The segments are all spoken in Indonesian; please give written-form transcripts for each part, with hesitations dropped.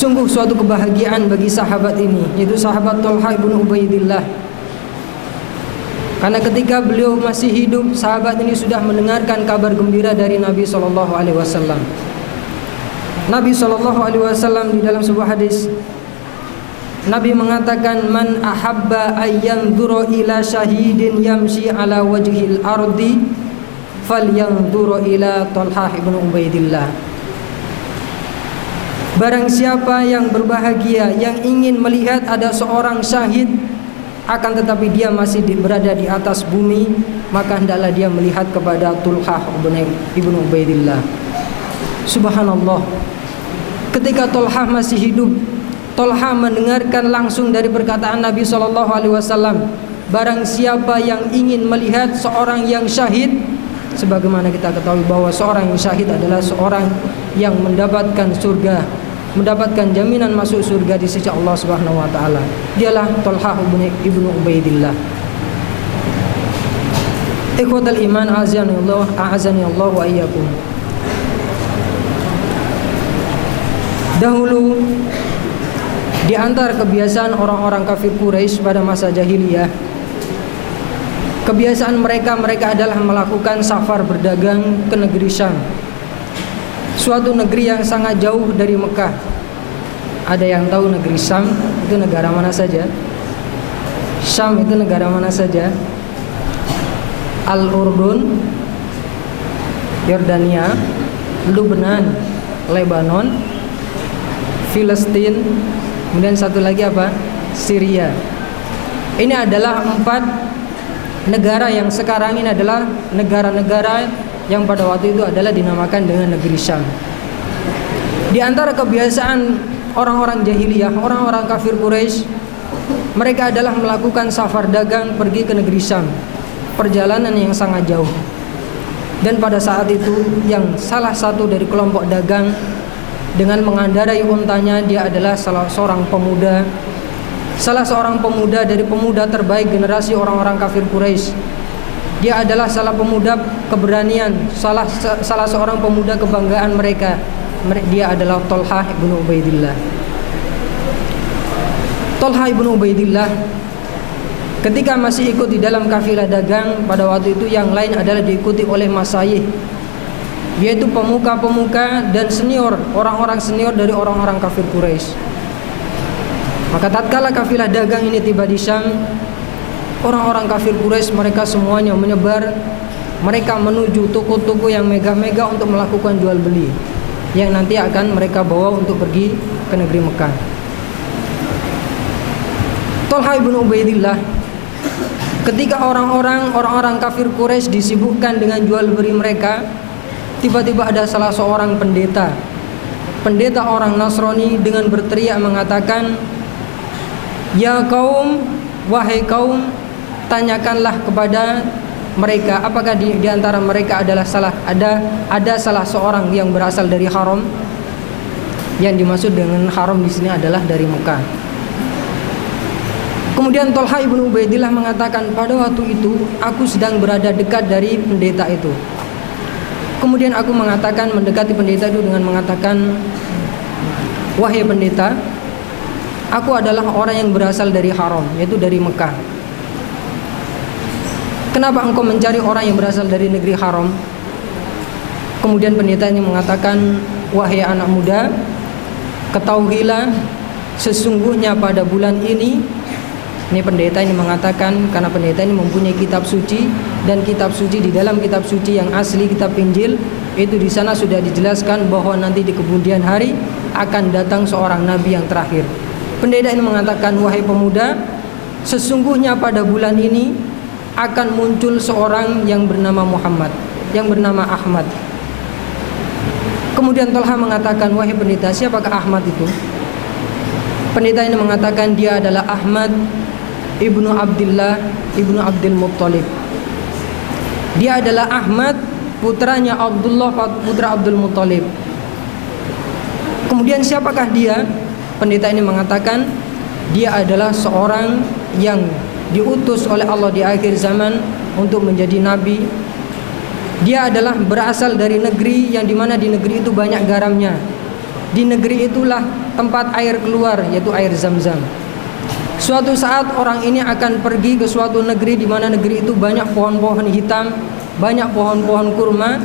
Sungguh suatu kebahagiaan bagi sahabat ini, yaitu sahabat Thalhah bin Ubaidillah. Karena ketika beliau masih hidup, sahabat ini sudah mendengarkan kabar gembira dari Nabi SAW. Nabi SAW di dalam sebuah hadis, Nabi mengatakan, man ahabba ayyanzura ila syahidin yamshi ala wajhil ardi falyanzura ila Thalhah bin Ubaidillah. Barang siapa yang berbahagia, yang ingin melihat ada seorang syahid, akan tetapi dia masih berada di atas bumi, maka hendaklah dia melihat kepada Thalhah bin Ubaidillah. Subhanallah, ketika Thalhah masih hidup, Thalhah mendengarkan langsung dari perkataan Nabi SAW, barang siapa yang ingin melihat seorang yang syahid, sebagaimana kita ketahui bahwa seorang yang syahid adalah seorang yang mendapatkan surga, mendapatkan jaminan masuk surga di sisi Allah Subhanahu wa taala. Dialah Thalhah bin Ubaidillah. Ikhwatal iman, a'azani Allah wa iyyakum. Dahulu di antara kebiasaan orang-orang kafir Quraisy pada masa jahiliyah, kebiasaan mereka adalah melakukan safar berdagang ke negeri Syam, suatu negeri yang sangat jauh dari Mekah. Ada yang tahu negeri Syam itu negara mana saja? Syam itu negara mana saja? Al-Urdun, Yordania, Lebanon, Lebanon, Filistin, kemudian satu lagi apa? Syria. Ini adalah 4 negara yang sekarang ini adalah negara-negara yang pada waktu itu adalah dinamakan dengan negeri Syam. Di antara kebiasaan orang-orang jahiliyah, orang-orang kafir Quraisy, mereka adalah melakukan safar dagang pergi ke negeri Syam, perjalanan yang sangat jauh. Dan pada saat itu yang salah satu dari kelompok dagang dengan mengendarai untanya, dia adalah salah seorang pemuda dari pemuda terbaik generasi orang-orang kafir Quraisy. Dia adalah salah pemuda keberanian, salah seorang pemuda kebanggaan mereka. Dia adalah Thalhah bin Ubaidillah. Thalhah bin Ubaidillah ketika masih ikut di dalam kafilah dagang, pada waktu itu yang lain adalah diikuti oleh masyayikh, yaitu pemuka-pemuka dan senior, orang-orang senior dari orang-orang kafir Quraisy. Maka tatkala kafilah dagang ini tiba di Syam, orang-orang kafir Quraisy mereka semuanya menyebar, mereka menuju toko-toko yang megah-megah untuk melakukan jual beli, yang nanti akan mereka bawa untuk pergi ke negeri Mekah. Thalhah bin Ubaidillah, ketika orang-orang kafir Quraisy disibukkan dengan jual beli mereka, tiba-tiba ada salah seorang pendeta orang Nasrani dengan berteriak mengatakan, "Ya kaum, wahai kaum, tanyakanlah kepada mereka apakah di antara mereka adalah ada salah seorang yang berasal dari haram." Yang dimaksud dengan haram di sini adalah dari Mekah. Kemudian Thalhah bin Ubaidillah mengatakan, pada waktu itu aku sedang berada dekat dari pendeta itu. Kemudian aku mendekati pendeta itu dengan mengatakan, "Wahai pendeta, aku adalah orang yang berasal dari haram, yaitu dari Mekah. Kenapa engkau mencari orang yang berasal dari negeri haram?" Kemudian pendeta ini mengatakan, "Wahai anak muda, ketahuilah sesungguhnya pada bulan ini." Ini pendeta ini mengatakan, karena pendeta ini mempunyai kitab suci, dan kitab suci, di dalam kitab suci yang asli kitab Injil itu di sana sudah dijelaskan bahwa nanti di kemudian hari akan datang seorang nabi yang terakhir. Pendeta ini mengatakan, "Wahai pemuda, sesungguhnya pada bulan ini akan muncul seorang yang bernama Muhammad, yang bernama Ahmad." Kemudian Thalhah mengatakan, "Wahai pendeta, siapakah Ahmad itu?" Pendeta ini mengatakan, dia adalah Ahmad ibnu Abdullah ibnu Abdul Muttalib. Dia adalah Ahmad, putranya Abdullah, putra Abdul Muttalib. Kemudian siapakah dia? Pendeta ini mengatakan, dia adalah seorang yang diutus oleh Allah di akhir zaman untuk menjadi nabi. Dia adalah berasal dari negeri yang dimana di negeri itu banyak garamnya. Di negeri itulah tempat air keluar, yaitu air Zam-Zam. Suatu saat orang ini akan pergi ke suatu negeri di mana negeri itu banyak pohon-pohon hitam, banyak pohon-pohon kurma.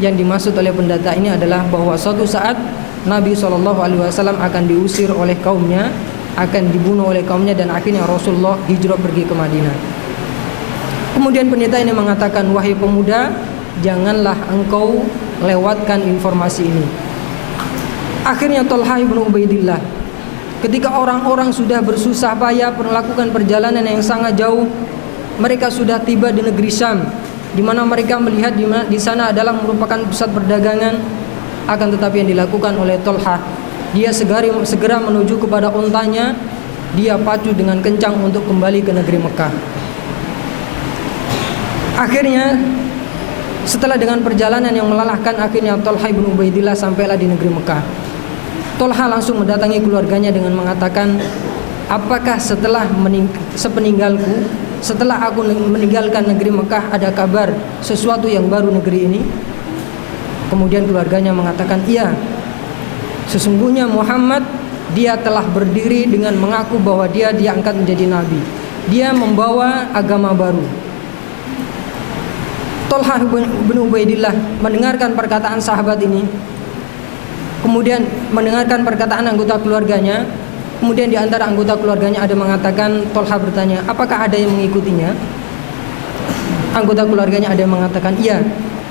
Yang dimaksud oleh pendeta ini adalah bahwa suatu saat Nabi SAW akan diusir oleh kaumnya, akan dibunuh oleh kaumnya, dan akhirnya Rasulullah hijrah pergi ke Madinah. Kemudian pendeta ini mengatakan, wahai pemuda, janganlah engkau lewatkan informasi ini. Akhirnya Thalhah bin Ubaidillah, ketika orang-orang sudah bersusah payah melakukan perjalanan yang sangat jauh, mereka sudah tiba di negeri Syam, di mana mereka melihat di sana adalah merupakan pusat perdagangan. Akan tetapi yang dilakukan oleh Thalhah, dia segera menuju kepada untanya, dia pacu dengan kencang untuk kembali ke negeri Mekah. Akhirnya setelah dengan perjalanan yang melelahkan, akhirnya Thalhah bin Ubaidillah sampailah di negeri Mekah. Thalhah langsung mendatangi keluarganya dengan mengatakan, apakah sepeninggalku, setelah aku meninggalkan negeri Mekah, ada kabar sesuatu yang baru negeri ini? Kemudian keluarganya mengatakan, iya, sesungguhnya Muhammad, dia telah berdiri dengan mengaku bahwa dia diangkat menjadi nabi. Dia membawa agama baru. Thalhah bin Ubaidillah mendengarkan perkataan sahabat ini, kemudian mendengarkan perkataan anggota keluarganya. Kemudian di antara anggota keluarganya ada mengatakan, Thalhah bertanya, apakah ada yang mengikutinya? Anggota keluarganya ada yang mengatakan, iya,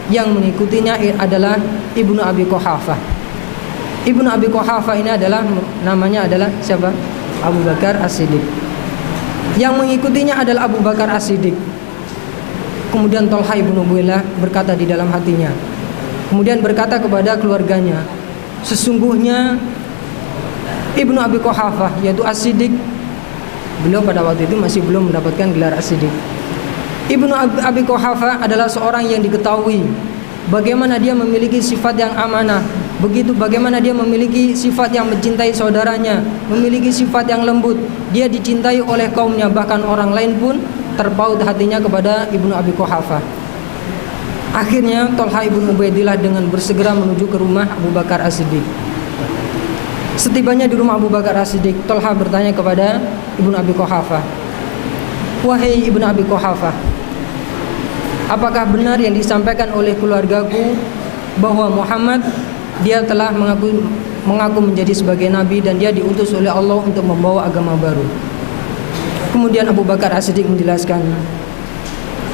yang mengikutinya adalah Ibnu Abi Quhafah. Ibnu Abi Quhafah ini namanya adalah siapa? Abu Bakar As-Siddiq. Yang mengikutinya adalah Abu Bakar As-Siddiq. Kemudian Thalhah bin Ubaidillah berkata di dalam hatinya, kemudian berkata kepada keluarganya, sesungguhnya Ibnu Abi Quhafah, yaitu As-Siddiq, beliau pada waktu itu masih belum mendapatkan gelar As-Siddiq. Ibnu Abi Quhafah adalah seorang yang diketahui bagaimana dia memiliki sifat yang amanah, begitu bagaimana dia memiliki sifat yang mencintai saudaranya, memiliki sifat yang lembut. Dia dicintai oleh kaumnya, bahkan orang lain pun terpaut hatinya kepada Ibnu Abi Quhafah. Akhirnya Thalhah bin Ubaidillah dengan bersegera menuju ke rumah Abu Bakar As-Siddiq. Setibanya di rumah Abu Bakar As-Siddiq, Thalhah bertanya kepada Ibnu Abi Quhafah, wahai Ibnu Abi Quhafah, apakah benar yang disampaikan oleh keluargaku bahwa Muhammad, dia telah mengaku menjadi sebagai nabi dan dia diutus oleh Allah untuk membawa agama baru? Kemudian Abu Bakar As-Siddiq menjelaskan,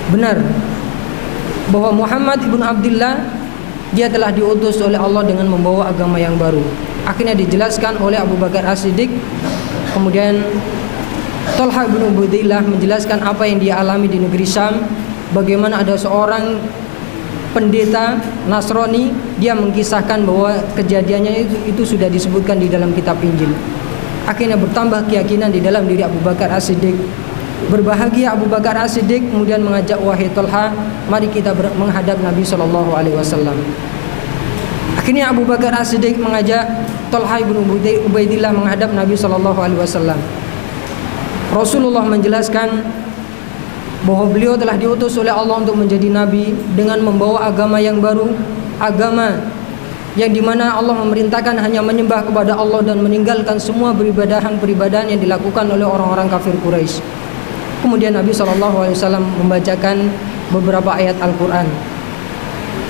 benar bahwa Muhammad ibn Abdullah, dia telah diutus oleh Allah dengan membawa agama yang baru. Akhirnya dijelaskan oleh Abu Bakar As-Siddiq. Kemudian Thalhah bin Ubaidillah menjelaskan apa yang dia alami di negeri Syam, bagaimana ada seorang pendeta Nasrani, dia mengisahkan bahwa kejadiannya itu sudah disebutkan di dalam kitab Injil. Akhirnya bertambah keyakinan di dalam diri Abu Bakar As-Siddiq. Berbahagia Abu Bakar As-Siddiq kemudian mengajak, wahai Thalhah, mari kita menghadap Nabi SAW. Akhirnya Abu Bakar As-Siddiq mengajak Thalhah bin Ubaidillah menghadap Nabi SAW. Rasulullah menjelaskan bahwa beliau telah diutus oleh Allah untuk menjadi nabi dengan membawa agama yang baru, agama yang dimana Allah memerintahkan hanya menyembah kepada Allah dan meninggalkan semua peribadahan yang dilakukan oleh orang-orang kafir Quraisy. Kemudian Nabi SAW membacakan beberapa ayat Al-Quran.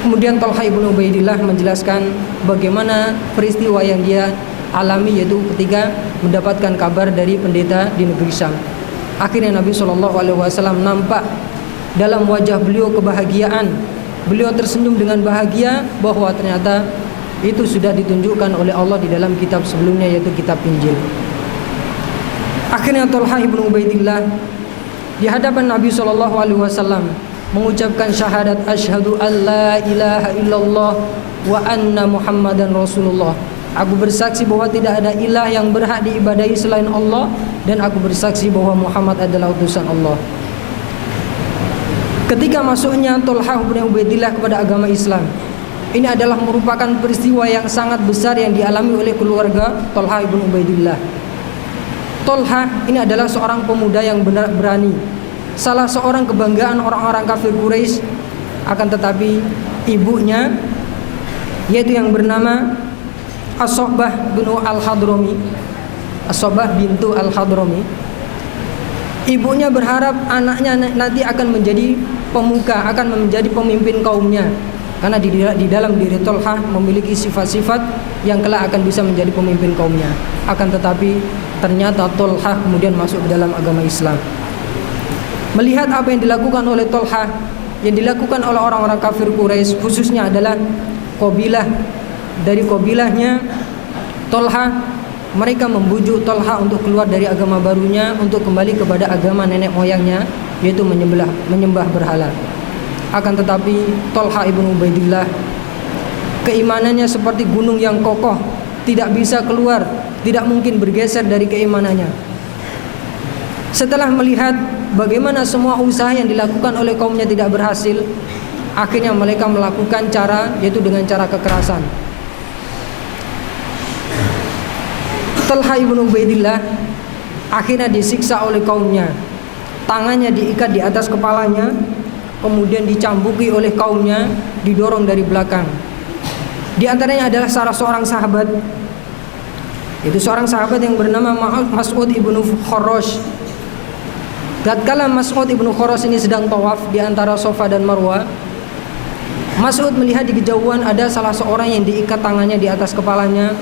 Kemudian Thalhah bin Ubaidillah menjelaskan bagaimana peristiwa yang dia alami, yaitu ketika mendapatkan kabar dari pendeta di negeri Syam. Akhirnya Nabi SAW nampak dalam wajah beliau kebahagiaan. Beliau tersenyum dengan bahagia bahwa ternyata itu sudah ditunjukkan oleh Allah di dalam kitab sebelumnya, yaitu kitab Injil. Akhirnya Thalhah bin Ubaidillah di hadapan Nabi SAW mengucapkan syahadat asyhadu an la ilaha illallah wa anna Muhammadan Rasulullah. Aku bersaksi bahwa tidak ada ilah yang berhak diibadahi selain Allah, dan aku bersaksi bahwa Muhammad adalah utusan Allah. Ketika masuknya Thalhah bin Ubaidillah kepada agama Islam, ini adalah merupakan peristiwa yang sangat besar yang dialami oleh keluarga Thalhah bin Ubaidillah. Thalhah ini adalah seorang pemuda yang benar berani, salah seorang kebanggaan orang-orang kafir Quraisy. Akan tetapi ibunya, yaitu yang bernama As-Sohbah bintu Al-Hadrami, As-Sohbah bintu Al-Hadrami, ibunya berharap anaknya nanti akan menjadi pemuka, akan menjadi pemimpin kaumnya. Karena di dalam diri Tolhah memiliki sifat-sifat yang kelak akan bisa menjadi pemimpin kaumnya. Akan tetapi ternyata Tolhah kemudian masuk ke dalam agama Islam. Melihat apa yang dilakukan oleh Tolhah, yang dilakukan oleh orang-orang kafir Quraisy, khususnya adalah kabilah, dari kabilahnya Tolhah, mereka membujuk Tolhah untuk keluar dari agama barunya, untuk kembali kepada agama nenek moyangnya, yaitu menyembah berhala. Akan tetapi Tolhah ibnu Ubaidillah, keimanannya seperti gunung yang kokoh, tidak bisa keluar, tidak mungkin bergeser dari keimanannya. Setelah melihat bagaimana semua usaha yang dilakukan oleh kaumnya tidak berhasil, akhirnya mereka melakukan cara, yaitu dengan cara kekerasan. Tolhah ibnu Ubaidillah akhirnya disiksa oleh kaumnya. Tangannya diikat di atas kepalanya, kemudian dicambuki oleh kaumnya, didorong dari belakang. Di antaranya adalah salah seorang sahabat, itu seorang sahabat yang bernama Mas'ud ibnu Kharrash. Tatkala Mas'ud ibnu Kharrash ini sedang tawaf di antara Safa dan Marwah, Mas'ud melihat di kejauhan ada salah seorang yang diikat tangannya di atas kepalanya.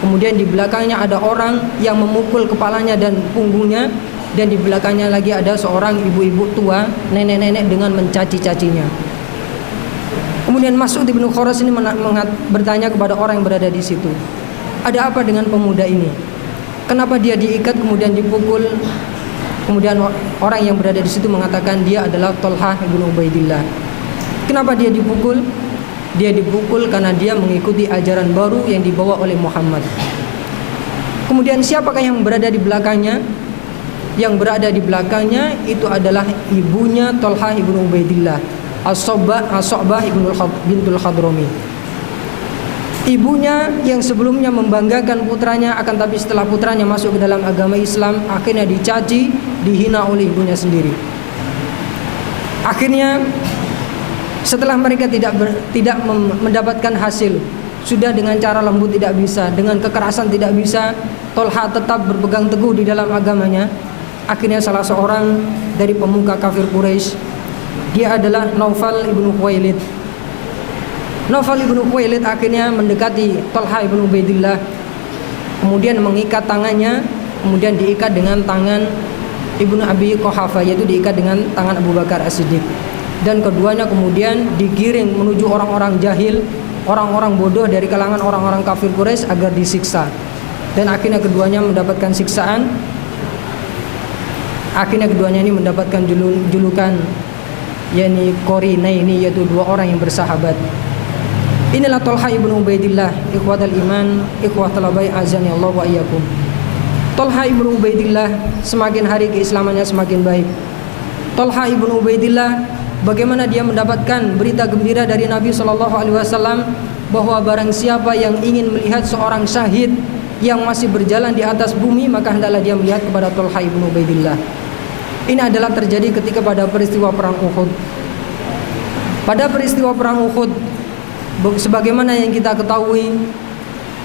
Kemudian di belakangnya ada orang yang memukul kepalanya dan punggungnya, dan di belakangnya lagi ada seorang ibu-ibu tua, nenek-nenek dengan mencaci-cacinya. Kemudian Mas'ud ibnu Kharrash ini bertanya kepada orang yang berada di situ, ada apa dengan pemuda ini? Kenapa dia diikat kemudian dipukul? Kemudian orang yang berada di situ mengatakan dia adalah Tolhah ibnu Ubaidillah. Kenapa dia dipukul? Dia dipukul karena dia mengikuti ajaran baru yang dibawa oleh Muhammad. Kemudian siapakah yang berada di belakangnya? Yang berada di belakangnya itu adalah ibunya Tolhah ibnu Ubaidillah, As-Sohbah bintul Hadrami. Ibunya yang sebelumnya membanggakan putranya, akan tapi setelah putranya masuk ke dalam agama Islam, akhirnya dicaci, dihina oleh ibunya sendiri. Akhirnya setelah mereka tidak mendapatkan hasil, sudah dengan cara lembut tidak bisa, dengan kekerasan tidak bisa, Tolhah tetap berpegang teguh di dalam agamanya. Akhirnya salah seorang dari pemuka kafir Quraisy, dia adalah Naufal ibnu Khuwailid. Naufal ibnu Khuwailid akhirnya mendekati Tolhah ibnu Ubaidillah, kemudian mengikat tangannya, kemudian diikat dengan tangan Ibnu Abi Quhafah, yaitu diikat dengan tangan Abu Bakar As-Siddiq. Dan keduanya kemudian digiring menuju orang-orang jahil, orang-orang bodoh dari kalangan orang-orang kafir Quraisy agar disiksa. Dan akhirnya keduanya mendapatkan siksaan. Akhirnya keduanya ini mendapatkan julukan yakni Qarinaini, yaitu dua orang yang bersahabat. Inilah Tolhah ibnu Ubaidillah, ikhwatal iman, ikhwatal bai, azani Allah wa iyyakum. Tolhah ibnu Ubaidillah semakin hari keislamannya semakin baik. Tolhah ibnu Ubaidillah, bagaimana dia mendapatkan berita gembira dari Nabi SAW bahwa barang siapa yang ingin melihat seorang syahid yang masih berjalan di atas bumi, maka hendaklah dia melihat kepada Tolhah ibnu Ubaidillah. Ini adalah terjadi ketika pada peristiwa perang Uhud. Pada peristiwa perang Uhud, sebagaimana yang kita ketahui,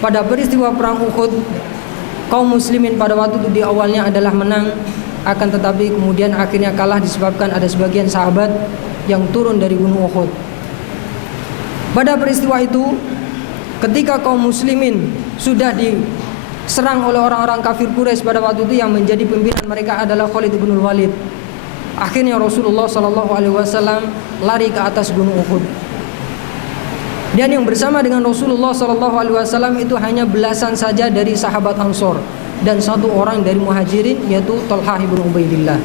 pada peristiwa perang Uhud, kaum muslimin pada waktu itu di awalnya adalah menang, akan tetapi kemudian akhirnya kalah disebabkan ada sebagian sahabat yang turun dari gunung Uhud. Pada peristiwa itu, ketika kaum muslimin sudah diserang oleh orang-orang kafir Quraisy pada waktu itu, yang menjadi pimpinan mereka adalah Khalid bin Walid. Akhirnya Rasulullah SAW lari ke atas gunung Uhud. Dan yang bersama dengan Rasulullah SAW itu hanya belasan saja dari sahabat Ansor dan satu orang dari Muhajirin, yaitu Tolhah ibnu Ubaidillah.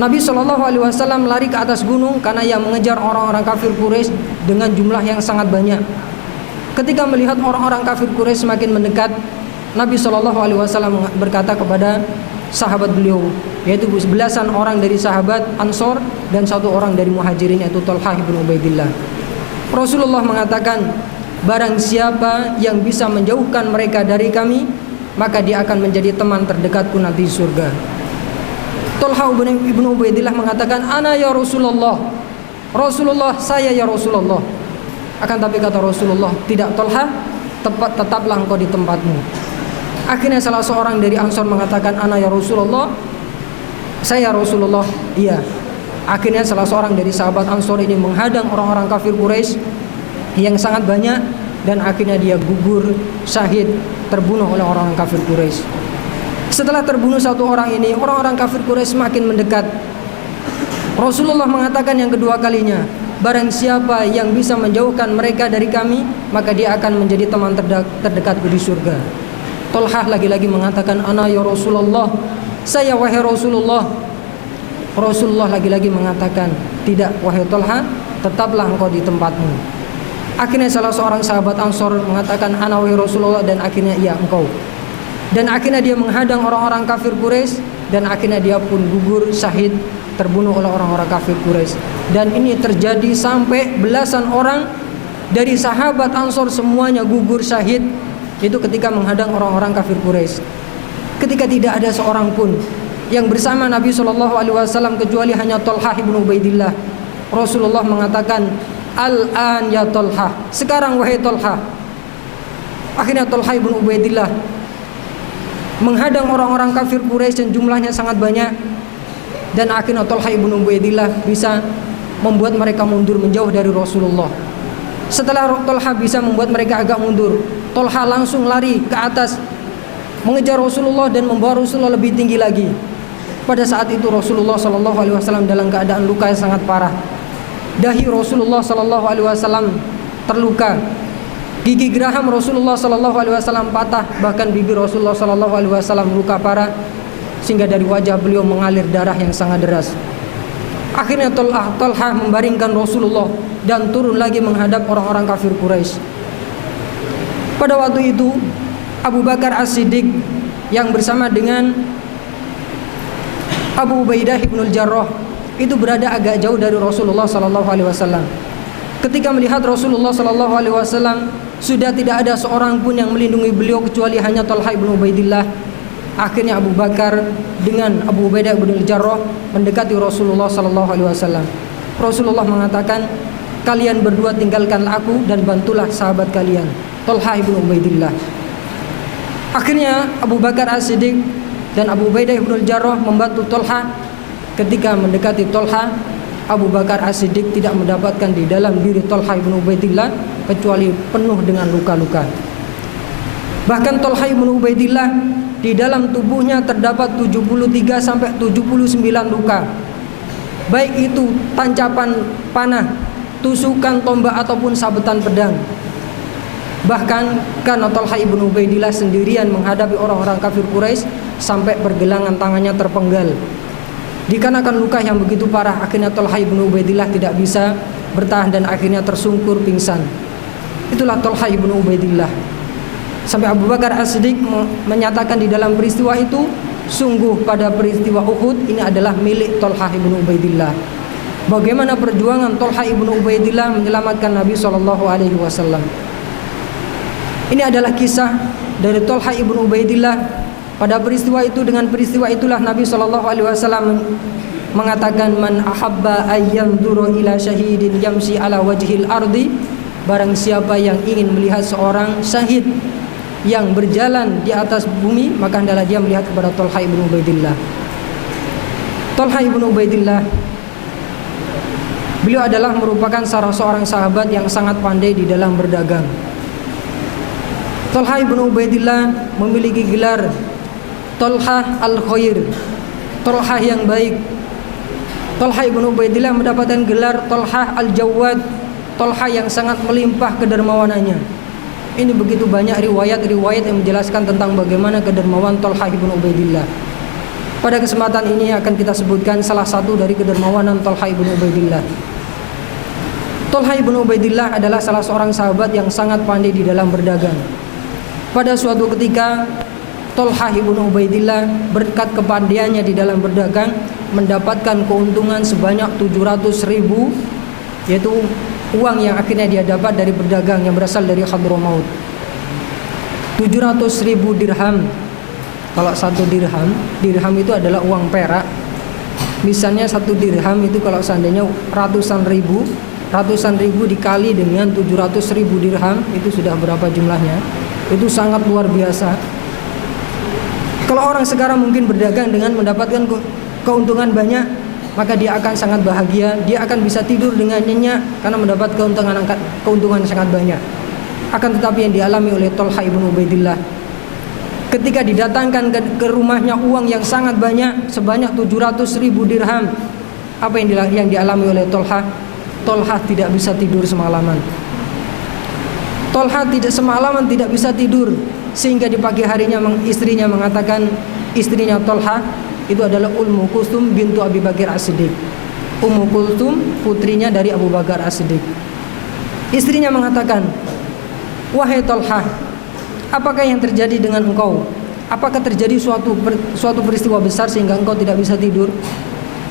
Nabi SAW lari ke atas gunung karena yang mengejar orang-orang kafir Quraisy dengan jumlah yang sangat banyak. Ketika melihat orang-orang kafir Quraisy semakin mendekat, Nabi SAW berkata kepada sahabat beliau, yaitu belasan orang dari sahabat Ansor dan satu orang dari Muhajirin, yaitu Tolhah ibnu Ubaidillah. Rasulullah mengatakan, barang siapa yang bisa menjauhkan mereka dari kami, maka dia akan menjadi teman terdekatku nanti di surga. Tolhah ibnu Ubaidillah mengatakan, ana ya Rasulullah, Rasulullah saya ya Rasulullah. Akan tapi kata Rasulullah, tidak Tolhah, tetaplah engkau di tempatmu. Akhirnya salah seorang dari Ansor mengatakan, ana ya Rasulullah, saya Rasulullah. Iya. Akhirnya salah seorang dari sahabat Ansor ini menghadang orang-orang kafir Quraisy yang sangat banyak, dan akhirnya dia gugur syahid, terbunuh oleh orang-orang kafir Quraisy. Setelah terbunuh satu orang ini, orang-orang kafir Quraisy semakin mendekat. Rasulullah mengatakan yang kedua kalinya, barang siapa yang bisa menjauhkan mereka dari kami, maka dia akan menjadi teman terdekatku di surga. Tolhah lagi-lagi mengatakan, ana ya Rasulullah, saya wahai Rasulullah. Rasulullah lagi-lagi mengatakan, tidak wahai Tolhah, tetaplah engkau di tempatmu. Akhirnya salah seorang sahabat Ansor mengatakan, ana wahai Rasulullah, dan akhirnya iya engkau. Dan akhirnya dia menghadang orang-orang kafir Quraisy, dan akhirnya dia pun gugur syahid, terbunuh oleh orang-orang kafir Quraisy. Dan ini terjadi sampai belasan orang dari sahabat Ansor semuanya gugur syahid, itu ketika menghadang orang-orang kafir Quraisy. Ketika tidak ada seorang pun yang bersama Nabi SAW kecuali hanya Tolhah ibn Ubaidillah. Rasulullah mengatakan, al-an ya Tolhah, sekarang wahai Tolhah. Akhirnya Tolhah ibn Ubaidillah menghadang orang-orang kafir Quraisy yang jumlahnya sangat banyak, dan akhirnya Tolhah ibn Ubaidillah bisa membuat mereka mundur menjauh dari Rasulullah. Setelah Tolhah bisa membuat mereka agak mundur, Tolhah langsung lari ke atas mengejar Rasulullah dan membawa Rasulullah lebih tinggi lagi. Pada saat itu Rasulullah SAW dalam keadaan luka yang sangat parah. Dahi Rasulullah SAW terluka, gigi geraham Rasulullah SAW patah, bahkan bibir Rasulullah SAW luka parah, sehingga dari wajah beliau mengalir darah yang sangat deras. Akhirnya Tolhah membaringkan Rasulullah dan turun lagi menghadap orang-orang kafir Quraisy. Pada waktu itu Abu Bakar As-Siddiq yang bersama dengan Abu Ubaidah ibn al-Jarrah itu berada agak jauh dari Rasulullah SAW. Ketika melihat Rasulullah SAW sudah tidak ada seorang pun yang melindungi beliau kecuali hanya Tolhah ibn Ubaidillah, akhirnya Abu Bakar dengan Abu Ubaidah ibn al-Jarrah mendekati Rasulullah SAW. Rasulullah mengatakan, kalian berdua tinggalkanlah aku dan bantulah sahabat kalian, Tolhah ibn Ubaidillah. Akhirnya Abu Bakar As-Siddiq dan Abu Ubaidah ibn al-Jarrah membantu Tolhah. Ketika mendekati Tolhah, Abu Bakar As-Siddiq tidak mendapatkan di dalam diri Tolhah ibn Ubaidillah kecuali penuh dengan luka-luka. Bahkan Tolhah ibn Ubaidillah di dalam tubuhnya terdapat 73 sampai 79 luka. Baik itu tancapan panah, tusukan tombak ataupun sabetan pedang. Bahkan karena Tolhah ibn Ubaidillah sendirian menghadapi orang-orang kafir Quraisy sampai pergelangan tangannya terpenggal. Dikarenakan luka yang begitu parah, akhirnya Tolhah ibn Ubaidillah tidak bisa bertahan dan akhirnya tersungkur pingsan. Itulah Tolhah ibn Ubaidillah. Sampai Abu Bakar As-Siddiq menyatakan di dalam peristiwa itu, sungguh pada peristiwa Uhud ini adalah milik Tolhah ibn Ubaidillah. Bagaimana perjuangan Tolhah ibn Ubaidillah menyelamatkan Nabi SAW. Ini adalah kisah dari Tolhah ibn Ubaidillah. Pada peristiwa itu, dengan peristiwa itulah Nabi SAW mengatakan, man ahabba ayyanzura ila syahidin yamsi ala wajhil ardi, barang siapa yang ingin melihat seorang syahid yang berjalan di atas bumi, maka hendaklah dia melihat kepada Tolhah ibn Ubaidillah. Tolhah ibn Ubaidillah, beliau adalah merupakan salah seorang sahabat yang sangat pandai di dalam berdagang. Tolhah ibn Ubaidillah memiliki gelar Tolhah al-Khair, Tolhah yang baik. Tolhah ibn Ubaidillah mendapatkan gelar Tolhah al-Jawad, Tolhah yang sangat melimpah kedermawanannya. Ini begitu banyak riwayat-riwayat yang menjelaskan tentang bagaimana kedermawan Tolhah ibn Ubaidillah. Pada kesempatan ini akan kita sebutkan salah satu dari kedermawanan Tolhah ibn Ubaidillah. Tolhah ibn Ubaidillah adalah salah seorang sahabat yang sangat pandai di dalam berdagang. Pada suatu ketika Tolhah ibn Ubaidillah berkat kepandaiannya di dalam berdagang mendapatkan keuntungan sebanyak 700.000, yaitu uang yang akhirnya dia dapat dari berdagang yang berasal dari Hadramaut. 700.000 dirham. Kalau satu dirham itu adalah uang perak. Misalnya satu dirham itu kalau seandainya ratusan ribu, ratusan ribu dikali dengan 700.000 dirham, itu sudah berapa jumlahnya? Itu sangat luar biasa. Kalau orang sekarang mungkin berdagang dengan mendapatkan keuntungan banyak, maka dia akan sangat bahagia, dia akan bisa tidur dengan nyenyak karena mendapat keuntungan sangat banyak. Akan tetapi yang dialami oleh Thalhah ibn Ubaidillah, ketika didatangkan ke rumahnya uang yang sangat banyak, sebanyak 700.000 dirham, apa yang dialami oleh Thalhah? Thalhah tidak bisa tidur semalaman. Thalhah semalaman tidak bisa tidur, sehingga di pagi harinya istrinya mengatakan, istrinya Thalhah itu adalah Ummu Kulthum bintu Abi Bakar As-Siddiq. Ummu Kulthum putrinya dari Abu Bakar As-Siddiq. Istrinya mengatakan, wahai Thalhah, apakah yang terjadi dengan engkau? Apakah terjadi suatu peristiwa besar sehingga engkau tidak bisa tidur?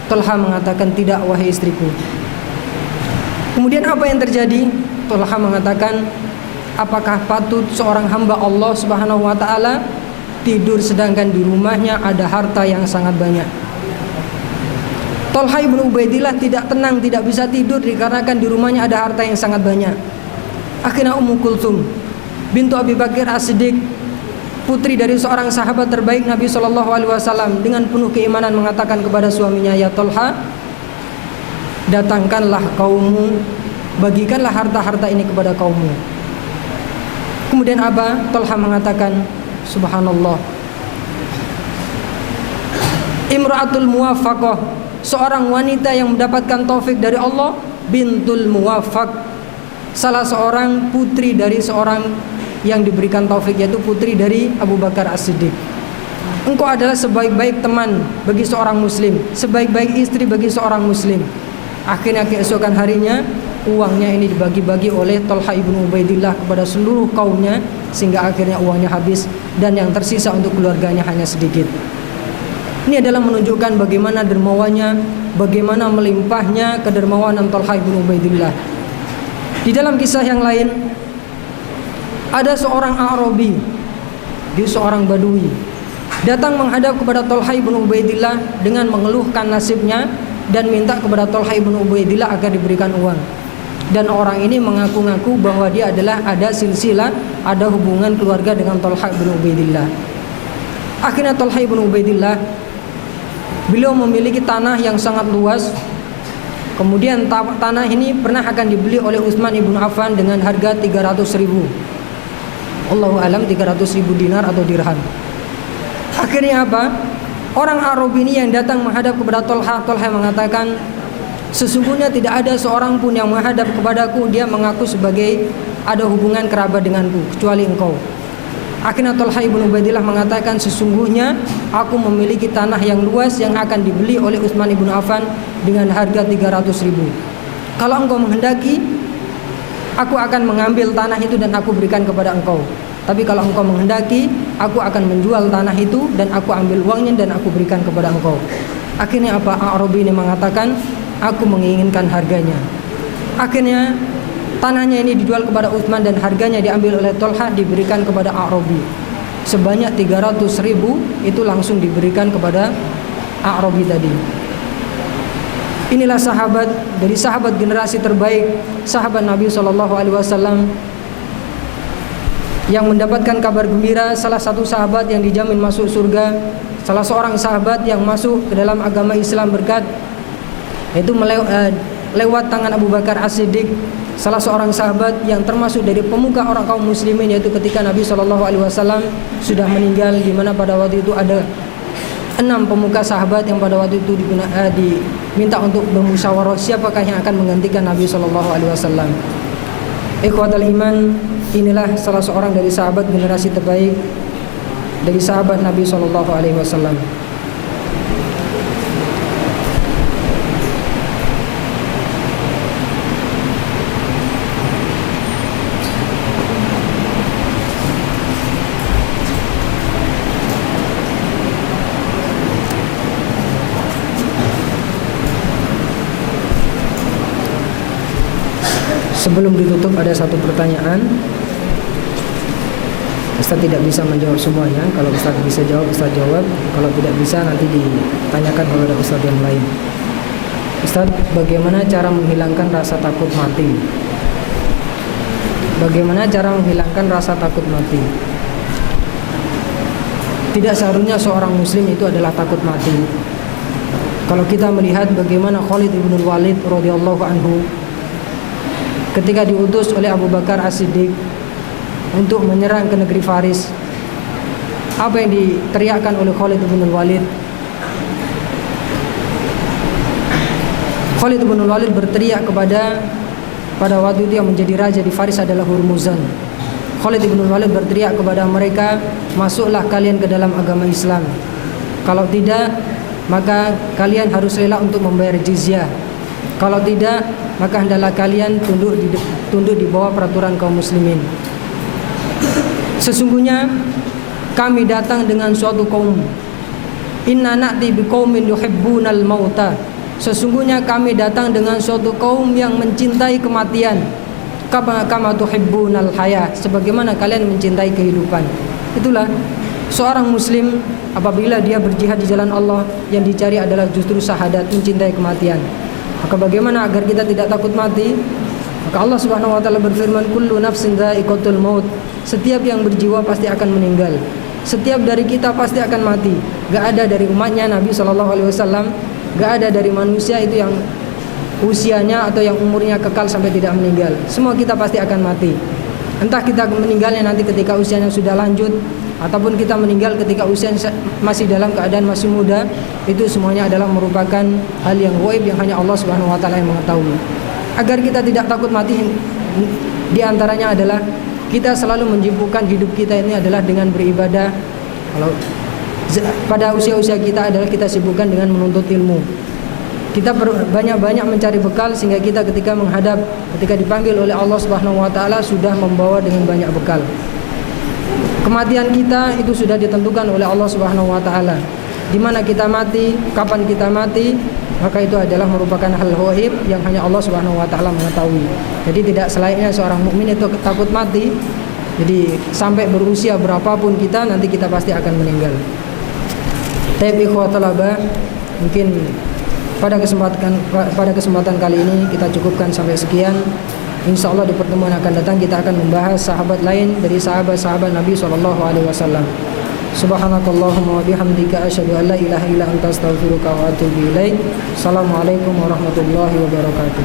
Thalhah mengatakan, tidak wahai istriku. Kemudian apa yang terjadi? Thalhah mengatakan, apakah patut seorang hamba Allah Subhanahu wa taala tidur sedangkan di rumahnya ada harta yang sangat banyak? Thalhah ibn Ubaidillah tidak tenang, tidak bisa tidur dikarenakan di rumahnya ada harta yang sangat banyak. Akhirnya Ummu Kulthum bintu Abi Bakar As-Siddiq, putri dari seorang sahabat terbaik Nabi SAW, dengan penuh keimanan mengatakan kepada suaminya, ya Thalhah, datangkanlah kaummu, bagikanlah harta-harta ini kepada kaummu. Kemudian apa? Thalhah mengatakan, subhanallah, imra'atul muwaffaqah, seorang wanita yang mendapatkan taufik dari Allah, bintul muwaffaq, salah seorang putri dari seorang yang diberikan taufik, yaitu putri dari Abu Bakar As-Siddiq. Engkau adalah sebaik-baik teman bagi seorang muslim, sebaik-baik istri bagi seorang muslim. Akhirnya keesokan harinya uangnya ini dibagi-bagi oleh Thalhah ibn Ubaidillah kepada seluruh kaumnya, sehingga akhirnya uangnya habis dan yang tersisa untuk keluarganya hanya sedikit. Ini adalah menunjukkan bagaimana dermawannya, bagaimana melimpahnya kedermawanan Thalhah ibn Ubaidillah. Di dalam kisah yang lain, ada seorang Arabi, dia seorang Badui, datang menghadap kepada Thalhah ibn Ubaidillah dengan mengeluhkan nasibnya dan minta kepada Thalhah ibn Ubaidillah agar diberikan uang. Dan orang ini mengaku-ngaku bahwa dia adalah ada silsilah, ada hubungan keluarga dengan Thalhah ibn Ubaidillah. Akhirnya Thalhah ibn Ubaidillah, beliau memiliki tanah yang sangat luas. Kemudian tanah ini pernah akan dibeli oleh Utsman ibn Affan dengan harga 300.000, Allahu alam, 300.000 dinar atau dirham. Akhirnya apa? Orang Arab ini yang datang menghadap kepada Thalhah mengatakan, sesungguhnya tidak ada seorang pun yang menghadap kepadaku, dia mengaku sebagai ada hubungan kerabat denganku, kecuali engkau. Akhirnya Thalhah ibn Ubaidillah mengatakan, sesungguhnya aku memiliki tanah yang luas yang akan dibeli oleh Utsman ibn Affan dengan harga 300.000. Kalau engkau menghendaki, aku akan mengambil tanah itu dan aku berikan kepada engkau. Tapi kalau engkau menghendaki, aku akan menjual tanah itu dan aku ambil uangnya dan aku berikan kepada engkau. Akhirnya apa? Arabi ini mengatakan, aku menginginkan harganya. Akhirnya tanahnya ini dijual kepada Utsman dan harganya diambil oleh Thalhah, diberikan kepada Arabi. Sebanyak 300.000 itu langsung diberikan kepada Arabi tadi. Inilah sahabat dari sahabat generasi terbaik, sahabat Nabi SAW, yang mendapatkan kabar gembira, salah satu sahabat yang dijamin masuk surga, salah seorang sahabat yang masuk ke dalam agama Islam berkat itu lewat tangan Abu Bakar As-Siddiq, salah seorang sahabat yang termasuk dari pemuka orang kaum muslimin, yaitu ketika Nabi SAW sudah meninggal, di mana pada waktu itu ada 6 pemuka sahabat yang pada waktu itu diminta untuk bermusyawarah siapakah yang akan menggantikan Nabi SAW. Ikhwatal iman, inilah salah seorang dari sahabat generasi terbaik dari sahabat Nabi SAW. Sebelum ditutup ada satu pertanyaan. Ustaz tidak bisa menjawab semuanya. Kalau Ustaz bisa jawab, Ustaz jawab. Kalau tidak bisa, nanti ditanyakan kepada Ustaz yang lain. Ustaz, bagaimana cara menghilangkan rasa takut mati? Bagaimana cara menghilangkan rasa takut mati? Tidak seharusnya seorang muslim itu adalah takut mati. Kalau kita melihat bagaimana Khalid bin Walid radhiyallahu anhu ketika diutus oleh Abu Bakar As-Siddiq untuk menyerang ke negeri Faris, apa yang diteriakkan oleh Khalid bin Walid? Khalid bin Walid berteriak pada waktu itu yang menjadi raja di Faris adalah Hurmuzan. Khalid bin Walid berteriak kepada mereka, masuklah kalian ke dalam agama Islam. Kalau tidak, maka kalian harus rela untuk membayar jizyah. Kalau tidak, maka hendaklah kalian tunduk di bawah peraturan kaum muslimin. Sesungguhnya kami datang dengan suatu kaum. Inna na'ti biqaumin yuhibbunal mauta. Sesungguhnya kami datang dengan suatu kaum yang mencintai kematian. Kama tuhibbunal haya, sebagaimana kalian mencintai kehidupan. Itulah seorang muslim apabila dia berjihad di jalan Allah, yang dicari adalah justru syahadat, mencintai kematian. Maka bagaimana agar kita tidak takut mati? Maka Allah Subhanahu wa taala berfirman, kullu nafsin dha'iqatul maut. Setiap yang berjiwa pasti akan meninggal. Setiap dari kita pasti akan mati. Gak ada dari umatnya Nabi SAW, gak ada dari manusia itu yang usianya atau yang umurnya kekal sampai tidak meninggal. Semua kita pasti akan mati. Entah kita meninggalnya nanti ketika usianya sudah lanjut, ataupun kita meninggal ketika usia masih dalam keadaan masih muda. Itu semuanya adalah merupakan hal yang gaib yang hanya Allah Subhanahu wa taala yang mengetahui. Agar kita tidak takut mati, di antaranya adalah kita selalu menyibukkan hidup kita ini adalah dengan beribadah. Kalau pada usia-usia kita adalah kita sibukkan dengan menuntut ilmu. Kita banyak-banyak mencari bekal sehingga kita ketika dipanggil oleh Allah Subhanahu wa taala sudah membawa dengan banyak bekal. Kematian kita itu sudah ditentukan oleh Allah Subhanahu wa taala. Di mana kita mati, kapan kita mati, maka itu adalah merupakan hal gaib yang hanya Allah Subhanahu wa taala mengetahui. Jadi tidak selayaknya seorang mukmin itu takut mati. Jadi sampai berusia berapapun kita, nanti kita pasti akan meninggal. Tapi ikhwatul abah, mungkin pada kesempatan kali ini kita cukupkan sampai sekian. Insya Allah di pertemuan akan datang kita akan membahas sahabat lain dari sahabat-sahabat Nabi SAW. Subhanakallahumma wa bihamdika asyhadu an la ilaha illa anta astaghfiruka wa atubu ilaik. Assalamualaikum warahmatullahi wabarakatuh.